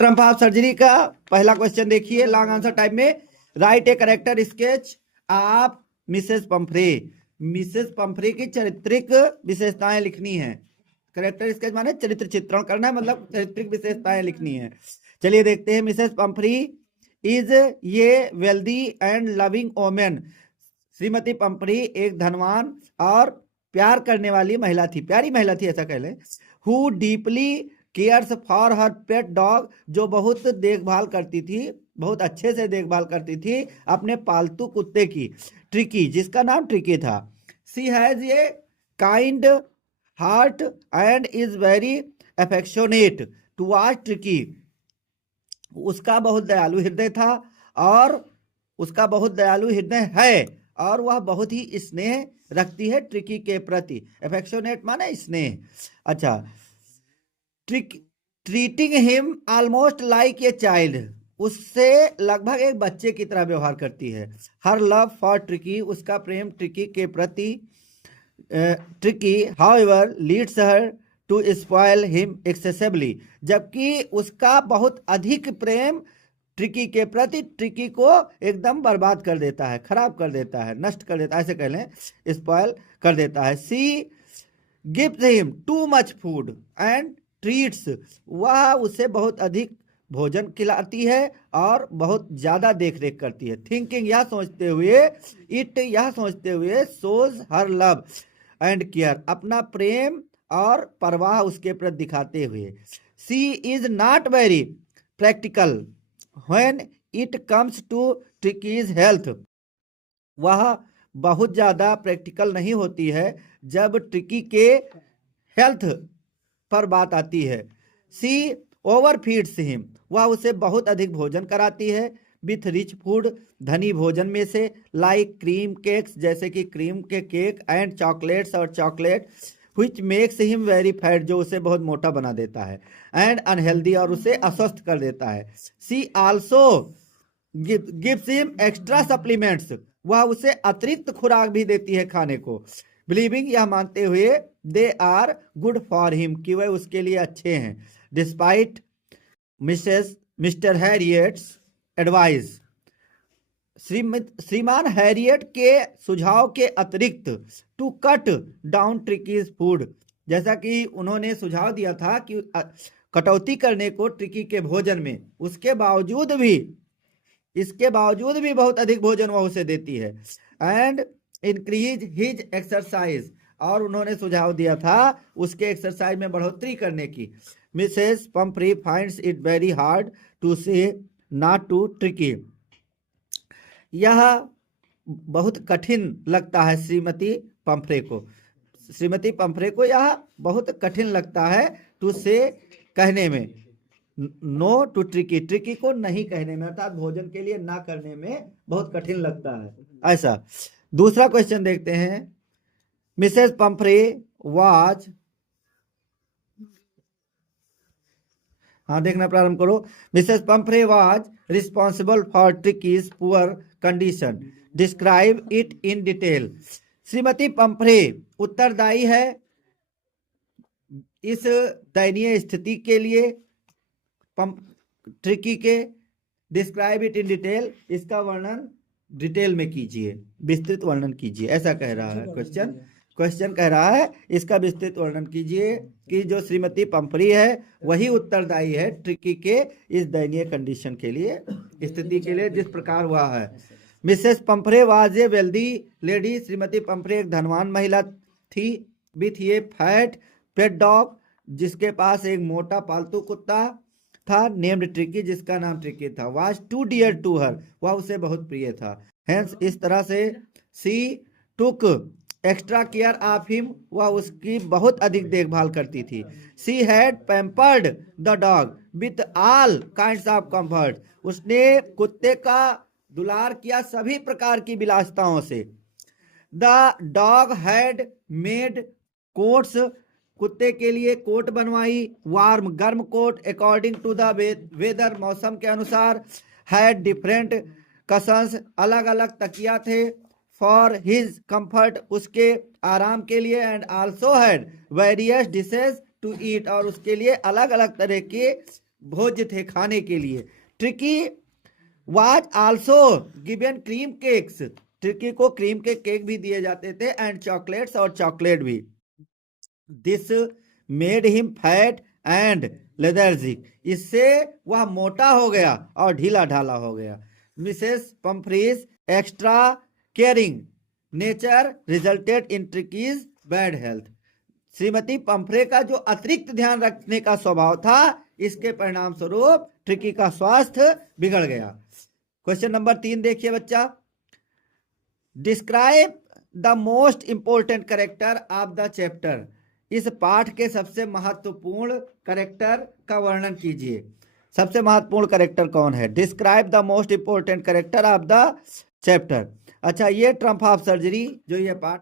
Trump of surgery का पहला question देखिए लॉन्ग आंसर टाइप में। Right a character sketch of Mrs Pomfrey. Mrs Pomfrey की चारित्रिक विशेषताएं लिखनी है। करेक्टर स्केच माने चरित्र चित्रण करना है, मतलब चारित्रिक विशेषताएं लिखनी है। चलिए देखते हैं। मिसेस पंफ्री इज ये wealthy and loving women. Shrimati Pomfrey एक धनवान और प्यार करने वाली महिला थी, प्यारी महिला थी ऐसा कह लें। Who deeply cares for her pet dog, जो बहुत देखभाल करती थी, बहुत अच्छे से देखभाल करती थी अपने पालतू कुत्ते की, ट्रिकी, जिसका नाम ट्रिकी था। She has a kind heart and is very affectionate towards Tricky. उसका बहुत दयालु हृदय था और उसका बहुत दयालु हृदय है और वह बहुत ही स्नेह रखती है ट्रिकी के प्रति। अफेक्शनेट माने स्नेह। अच्छा, treating him almost like a child, उससे लगभग एक बच्चे की तरह व्यवहार करती है। हर लव फॉर ट्रिकी, उसका प्रेम ट्रिकी के प्रति। Tricki however leads her to spoil him excessively, जबकि उसका बहुत अधिक प्रेम ट्रिकी के प्रति ट्रिकी को एकदम बर्बाद कर देता है, खराब कर देता है, नष्ट कर देता है, ऐसे कह लें, स्पॉइल कर देता है। She gives him too much food and treats, वह उसे बहुत अधिक भोजन खिलाती है और बहुत ज्यादा देख रेख करती है। थिंकिंग यह सोचते हुए, इट यह सोचते हुए, shows her love and care, अपना प्रेम और परवाह उसके प्रति दिखाते हुए। She is not very practical when it comes to Tricky's health, वह बहुत ज्यादा प्रैक्टिकल नहीं होती है जब ट्रिकी के हेल्थ पर बात आती है। सी ओवर फीड्स हिम, वह उसे बहुत अधिक भोजन कराती है। विथ रिच फूड, धनी भोजन में से। लाइक क्रीम केक्स, जैसे कि क्रीम के केक, एंड चॉकलेट्स और chocolate, which makes him very fat, जो उसे बहुत मोटा बना देता है। एंड अनहेल्दी, और उसे अस्वस्थ कर देता है। She also gives him extra supplements, वह उसे अतिरिक्त खुराक भी देती है खाने को। बिलीविंग, यह मानते हुए, they are good for him, कि वह उसके लिए अच्छे हैं। डिस्पाइट मिस्टर हैरियट्स एडवाइस, श्रीमान हैरियट के सुझाव के अतिरिक्त, to cut down Tricki's food, जैसा कि उन्होंने सुझाव दिया था कि कटौती करने को ट्रिकी के भोजन में, इसके बावजूद भी बहुत अधिक भोजन वह उसे देती है। एंड इंक्रीज हिज एक्सरसाइज, और उन्होंने सुझाव दिया था उसके एक्सरसाइज में बढ़ोतरी करने की। Mrs Pumphrey finds it very hard to say not to Tricki, यह बहुत कठिन लगता है श्रीमती पंफ्रे को यह बहुत कठिन लगता है टू से कहने में, नो टू ट्रिकी को नहीं कहने में, अर्थात भोजन के लिए ना करने में बहुत कठिन लगता है ऐसा। दूसरा क्वेश्चन देखते हैं। मिसेस पंफ्रे वाज, हाँ देखना प्रारंभ करो। Mrs Pomfrey was responsible for ट्रिकीज poor condition, describe it in detail. Shrimati Pomfrey उत्तरदायी है इस दयनीय स्थिति के लिए ट्रिकी के। डिस्क्राइब इट इन डिटेल, इसका वर्णन डिटेल में कीजिए, विस्तृत वर्णन कीजिए, ऐसा कह रहा है क्वेश्चन कह रहा है इसका विस्तृत वर्णन कीजिए कि जो श्रीमती पंफ्री है वही उत्तरदायी है ट्रिकी के इस दयनीय कंडीशन के लिए, स्थिति के लिए जिस प्रकार हुआ है। Mrs Pomfrey was a wealthy lady, Shrimati Pomfrey एक धनवान महिला थी। विथ ये फैट पेट डॉग, जिसके पास एक मोटा पालतू कुत्ता था, नेम्ड ट्रिकी, जिसका नाम ट्रिकी था। Was too dear to her, वह उसे बहुत प्रिय था। हेंस, इस तरह से, she took extra care of him, वह उसकी बहुत अधिक देखभाल करती थी। She had pampered the dog with all kinds of comfort, उसने कुत्ते का दुलार किया सभी प्रकार की विलासिताओं से। The dog had made coats, कुत्ते के लिए कोट बनवाई। वार्म, गर्म coat, according to the weather, मौसम के अनुसार। हैड डिफरेंट कशंस, अलग अलग तकिया थे। फॉर हिज कंफर्ट, उसके आराम के लिए। And also had various dishes to eat, और उसके लिए अलग अलग तरह के भोज्य थे, खाने के लिए। Tricky was also given cream cakes, tricky को क्रीम के केक भी दिए जाते थे, एंड चॉकलेट्स, और चॉकलेट भी। This made him fat and lethargic, इससे वह मोटा हो गया और ढीला ढाला हो गया। Mrs Pumphrey's extra caring nature resulted in Tricky's bad health, श्रीमती पंफ्रे का जो अतिरिक्त ध्यान रखने का स्वभाव था, इसके परिणाम स्वरूप ट्रिकी का स्वास्थ्य बिगड़ गया। क्वेश्चन नंबर 3 देखिए बच्चा, describe the most important character of the chapter, इस पाठ के सबसे महत्वपूर्ण कैरेक्टर का वर्णन कीजिए। सबसे महत्वपूर्ण कैरेक्टर कौन है? Describe the most important character of the chapter. अच्छा, ये ट्रम्प ऑफ सर्जरी जो ये पाठ